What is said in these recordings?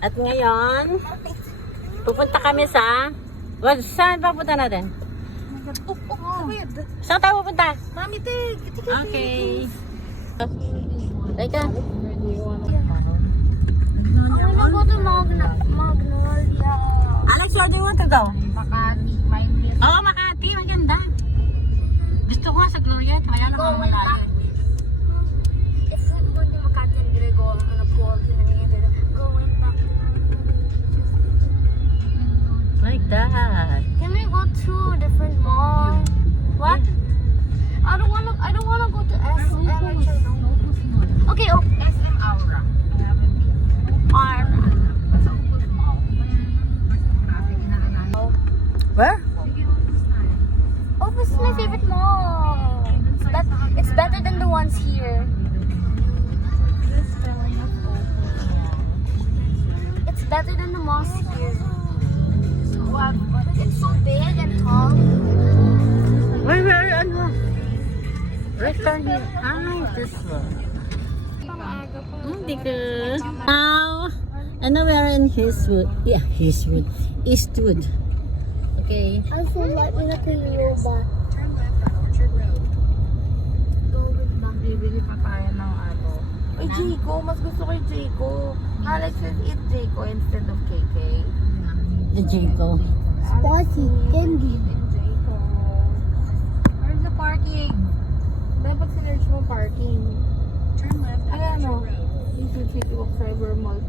At ngayon, pupunta kami sa... Saan pa punta natin? Saan tayo pupunta? Mami, take. Okay. Teka. I wanna go to Magnolia. Alex, where do you want to go? Makati, my place. Oo, Makati. Maganda. Gusto ko nga sa Gloria. Kaya lang ako malayo. If we go to Makati and Grego, I'm gonna pull going back. Like that. Can we go to a different mall? What? I don't wanna go to SM. Okay, oh. SM Aura. Aura. Where? Oh, this is my favorite mall. It's better than the ones here. It's better than the malls here. What? It's so big and tall. Where? Ano? Right down here. This one. Hindi ka. Now, ano we're in Eastwood? Yeah, Eastwood. Eastwood. Okay. I feel like we're like a robot. Bibili pa tayo ng ano. Ay, Jayco. Mas gusto ko yung Jayco. Alex says eat Jayco instead of KK. The Jayco. Spicy candy. Jayco. Where's the parking? Dapat sinerge mo parking. Ayan o. City of Cyber Mall.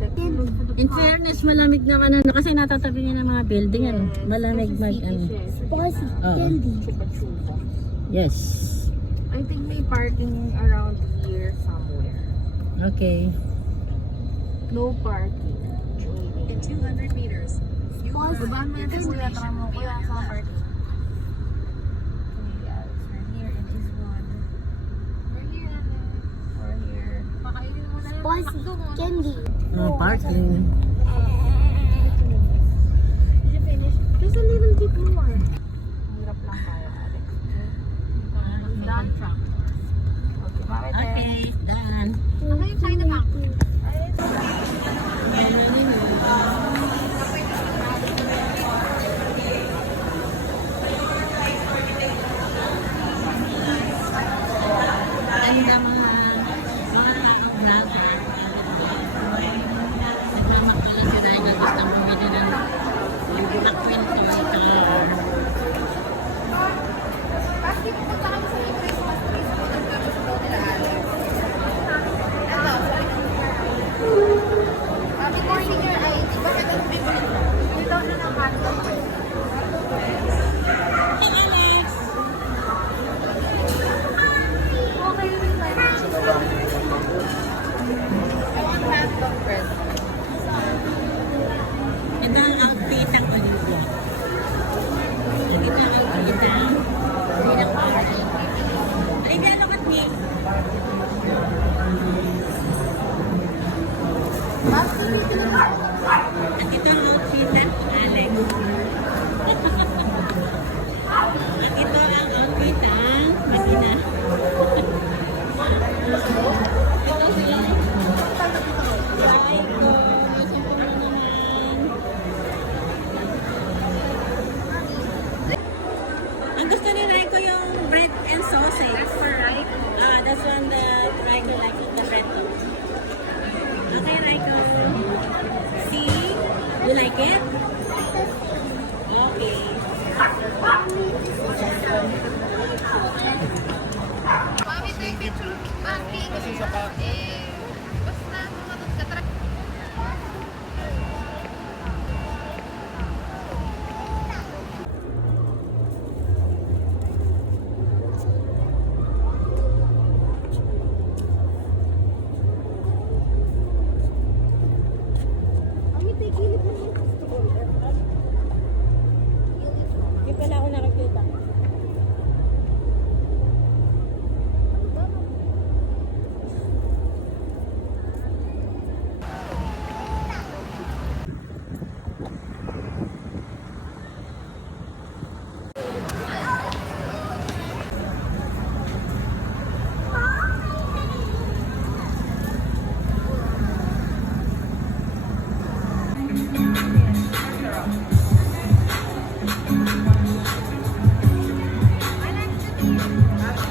In fairness, malamig naman ano kasi natatabi niya ng mga building ano. Malamig ano. Spicy Oo. candy. Yes. I think may parking around here somewhere. Okay. No parking. In 200 meters, you will Diba arrive may at your kuya destination mo kuya via your sa left. parking? Okay, Alex, we're here in Eastwood. We're here, Ate. We're here. Pakainin mo na yung Spicy candy. No parking. Did you finish? Just a little bit more. Hirap lang tayo, Alex. Okay? Done? Okay, mami tayo. Okay, done. Ano yung China Bank? Ganda mga tao na nagmamakulit yun dahil na gustong bumili ng makwento ito. Mami, morning your ID. Bakit ang bibili? Dito na ng hotdog. Hey Alex! Okay, I want hotdog bread. Ito ang outfit ng Olivia. Ito ang outfit ng Olivia, look at me. At ito ang outfit ng Alex. At ito ang outfit ng Magina. Ito sila. Psycho. Ang gusto ni Raiko yung bread and sausage. That's for Raiko. That's one that Raiko likes, the bread toast. Okay, Raiko. See? You like it? Okay. Mami, take picture. Mami, basta tumatod ka. Mami, take gilid mo yung gusto ko.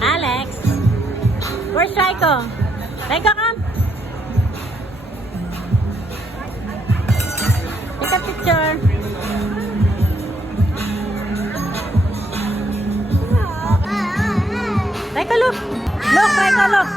Alex. Where's Raiko? Raiko, come. Take a picture. Raiko, look. Look, Raiko, look.